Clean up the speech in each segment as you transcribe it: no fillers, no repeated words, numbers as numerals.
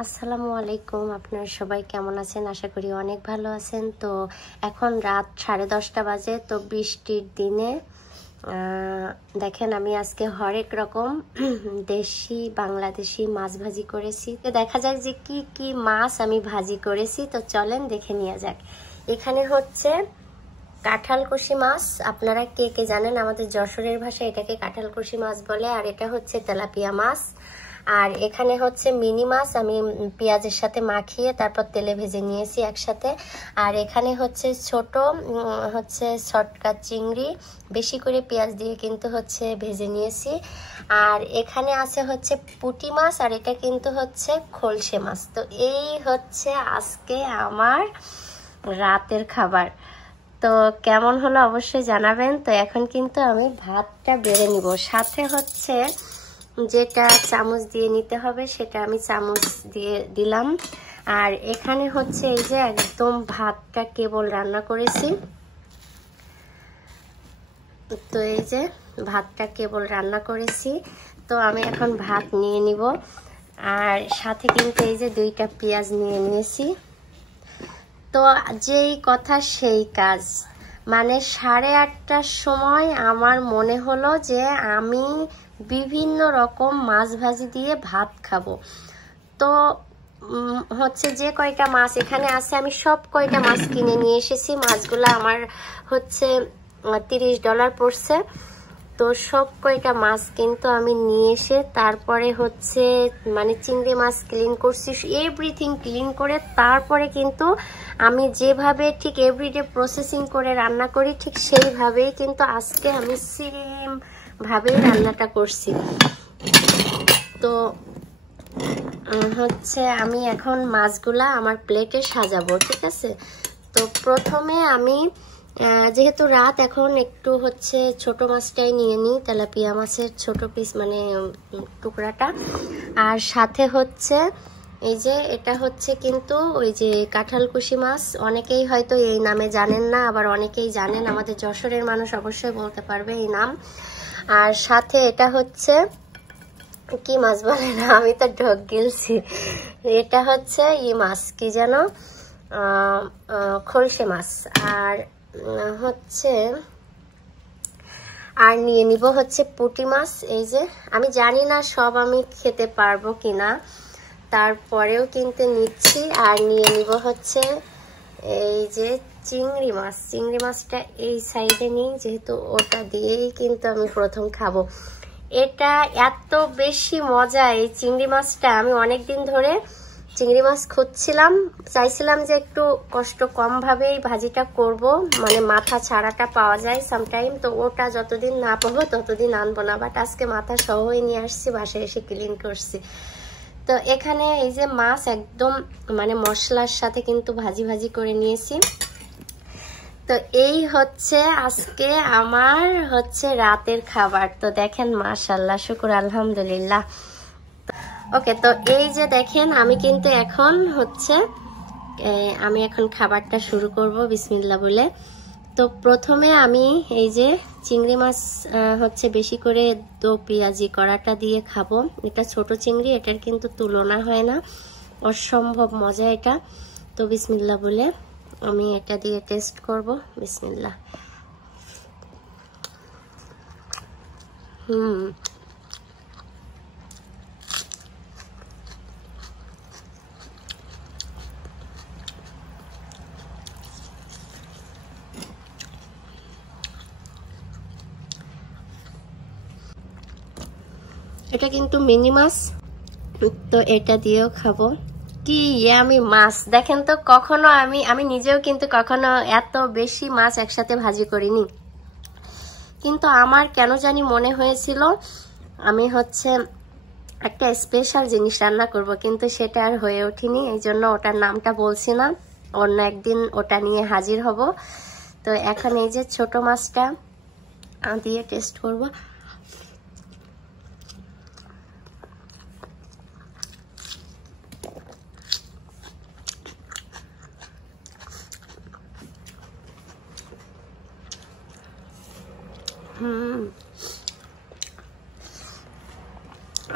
আসসালামু আলাইকুম, আপনারা সবাই কেমন আছেন? আশা করি অনেক ভালো আছেন। তো এখন রাত 10:30 বাজে। তো বৃষ্টির দিনে দেখেন আমি আজকে হরেক রকম দেশি বাংলাদেশি মাছ ভাজি করেছি। তো দেখা যাক যে কি কি মাছ আমি ভাজি করেছি। তো চলেন দেখে নেওয়া যাক। এখানে হচ্ছে কাঁঠালকুশি মাছ, আপনারা কে কে জানেন? আমাদের যশোরের ভাষায় এটাকে কাঁঠালকুশি মাছ বলে। আর এটা হচ্ছে তেলাপিয়া মাছ। আর এখানে হচ্ছে মিনি মাছ, আমি পেঁয়াজের সাথে মাখিয়ে তারপর তেলে ভেজে নিয়েছি একসাথে। আর এখানে হচ্ছে ছোট হচ্ছে ছটকা চিংড়ি, বেশি করে পেঁয়াজ দিয়ে কিন্তু হচ্ছে ভেজে নিয়েছি। আর এখানে আছে হচ্ছে পুঁটি মাছ, আর এটা কিন্তু হচ্ছে খলসে মাছ। তো এই হচ্ছে আজকে আমার রাতের খাবার। তো কেমন হলো অবশ্যই জানাবেন। তো এখন কিন্তু আমি ভাতটা বেড়ে নিব। সাথে হচ্ছে যেটা চামচ দিয়ে নিতে হবে সেটা আমি চামচ দিয়ে দিলাম। আর এখানে হচ্ছে এই যে একদম ভাতটা কেবল রান্না করেছি। তো এই যে ভাতটা কেবল রান্না করেছি। তো আমি এখন ভাত নিয়ে নিব। আর সাথে কিন্তু এই যে 2টা পেঁয়াজ নিয়ে নিয়েছি। তো যেই কথা সেই কাজ, মানে 8:30টার সময় আমার মনে হলো যে আমি বিভিন্ন রকম মাছ ভাজি দিয়ে ভাত খাবো। তো হচ্ছে যে কয়টা মাছ এখানে আছে আমি সব কয়টা মাছ কিনে নিয়ে এসেছি। মাছগুলো আমার হচ্ছে $30 পড়ছে। তো সব কয়টা মাছ কিন্তু আমি নিয়ে এসে তারপরে হচ্ছে মানে চিংড়ি মাছ ক্লিন করছি, এভরিথিং ক্লিন করে তারপরে কিন্তু আমি যেভাবে ঠিক এভরিডে প্রসেসিং করে রান্না করি ঠিক সেইভাবেই কিন্তু আজকে আমি সেম ভাবেই রান্নাটা করছি। তো হচ্ছে আমি এখন মাছগুলা আমার প্লেটে সাজাবো, ঠিক আছে? তো প্রথমে আমি যেহেতু রাত এখন একটু হচ্ছে ছোট মাছটাই নিয়ে নিই, তেলাপিয়া মাছের ছোট পিস মানে টুকরাটা। আর সাথে হচ্ছে এই যে এটা হচ্ছে কিন্তু ওই যে কাঁঠালকুশি মাছ, অনেকেই হয়তো এই নামে জানেন না, আবার অনেকেই জানেন। আমাদের যশোরের মানুষ অবশ্যই বলতে পারবে এই নাম। আর সাথে এটা হচ্ছে কি মাছ বলে না, আমি তো ঢোক গিলছি। এটা হচ্ছে মাছ কি যেন, খলসে মাছ। আর হচ্ছে আর নিয়ে নিব হচ্ছে পুঁটি মাছ। এই যে আমি জানি না সব আমি খেতে পারবো কিনা, তারপরেও কিন্তু নিচ্ছি। আর নিয়ে নিব হচ্ছে এই যে চিংড়ি মাছ। চিংড়ি মাছটা এই সাইডে নিই, যেহেতু ওটা দিয়েই কিন্তু আমি প্রথম খাবো। এটা এত বেশি মজা এই চিংড়ি মাছটা। আমি অনেকদিন ধরে চিংড়ি মাছ খুঁজছিলাম, চাইছিলাম যে একটু কষ্ট কম ভাবেই ভাজিটা করব, মানে মাথা ছাড়াটা পাওয়া যায় সামটাইম। তো ওটা যতদিন না পাবো ততদিন আনবো না, বাট আজকে মাথা সহই নিয়ে আসছি, বাসায় এসে ক্লিন করছি। তো এখানে এই যে মাছ একদম মানে মশলার সাথে কিন্তু ভাজি ভাজি করে নিয়েছি। তো এই হচ্ছে আজকে আমার হচ্ছে রাতের খাবার। তো দেখেন মাশাআল্লাহ, শুকর আলহামদুলিল্লাহ। ওকে, তো এই যে দেখেন আমি কিন্তু এখন হচ্ছে আমি এখন খাবারটা শুরু করব বিসমিল্লাহ বলে। তো প্রথমে আমি এই যে চিংড়ি মাছ হচ্ছে বেশি করে দো পেঁয়াজি কড়াটা দিয়ে খাবো। এটা ছোট চিংড়ি, এটার কিন্তু তুলনা হয় না, অসম্ভব মজা এটা। তো বিসমিল্লাহ বলে আমি এটা দিয়ে টেস্ট করব। বিসমিল্লাহ। এটা কিন্তু মিনি মাছ, তো এটা দিয়েও খাবো। কি আমি মাছ দেখেন তো, কখনো আমি নিজেও কিন্তু কখনো এত বেশি মাছ একসাথে ভাজি করিনি। কিন্তু আমার কেন জানি মনে হয়েছিল আমি হচ্ছে একটা স্পেশাল জিনিস রান্না করব, কিন্তু সেটা আর হয়ে ওঠেনি। এই জন্য ওটার নামটা বলছি না, অন্য একদিন ওটা নিয়ে হাজির হব। তো এখন এই যে ছোট মাছটা দিয়ে টেস্ট করব।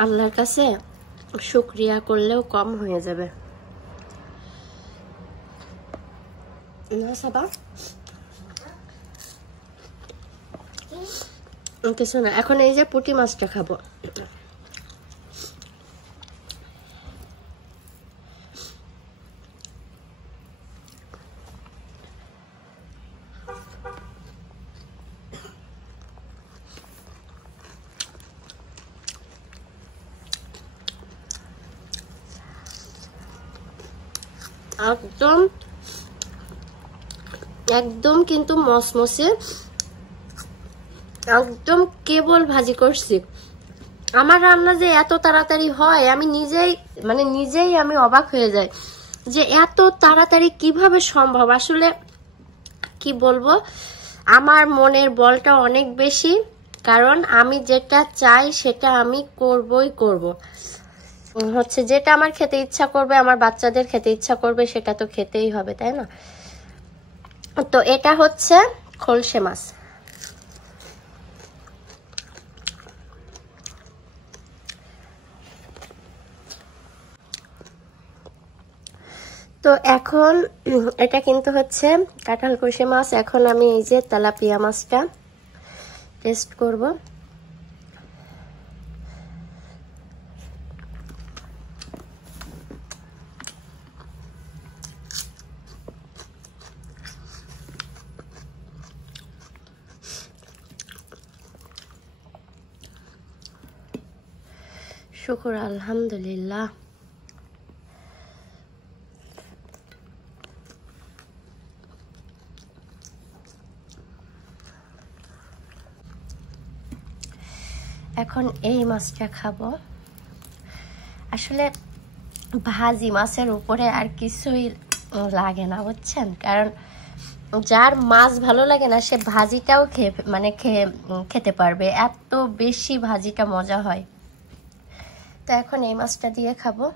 আল্লাহর কাছে শুকরিয়া করলেও কম হয়ে যাবে না সাবা কিছু না। এখন এই যে পুঁটি মাছটা খাবো। একদম একদম কিন্তু মসমসে, একদম কেবল ভাজি করছি। আমার রান্না যে এত তাড়াতাড়ি হয় আমি নিজেই আমি অবাক হয়ে যাই যে এত তাড়াতাড়ি কিভাবে সম্ভব। আসলে কি বলবো, আমার মনের বলটা অনেক বেশি, কারণ আমি যেটা চাই সেটা আমি করবই করব। হচ্ছে যেটা আমার খেতে ইচ্ছা করবে, আমার বাচ্চাদের খেতে ইচ্ছা করবে, সেটা তো খেতেই হবে, তাই না? তো এটা হচ্ছে খলসে মাছ। তো এখন এটা কিন্তু হচ্ছে কাঁঠাল খলসে মাছ। এখন আমি এই যে তেলাপিয়া মাছটা টেস্ট করব। শুকর আলহামদুলিল্লাহ। এখন এই মাছটা খাবো। আসলে ভাজি মাছের উপরে আর কিছুই লাগে না, বুঝছেন? কারণ যার মাছ ভালো লাগে না সে ভাজিটাও খেতে পারবে, এত বেশি ভাজিটা মজা হয়। তো এখন এই মাছটা দিয়ে খাবো।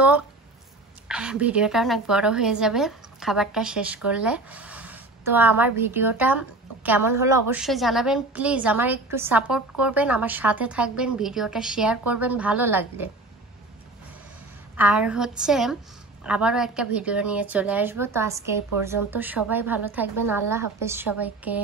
তো ভিডিওটা অনেক বড় হয়ে যাবে খাবারটা শেষ করলে। তো আমার ভিডিওটা কেমন হলো অবশ্যই জানাবেন। প্লিজ আমার একটু সাপোর্ট করবেন, আমার সাথে থাকবেন, ভিডিওটা শেয়ার করবেন ভালো লাগলে। আর হচ্ছে আবারও একটা ভিডিও নিয়ে চলে আসবো। তো আজকে এই পর্যন্ত, সবাই ভালো থাকবেন। আল্লাহ হাফেজ সবাইকে।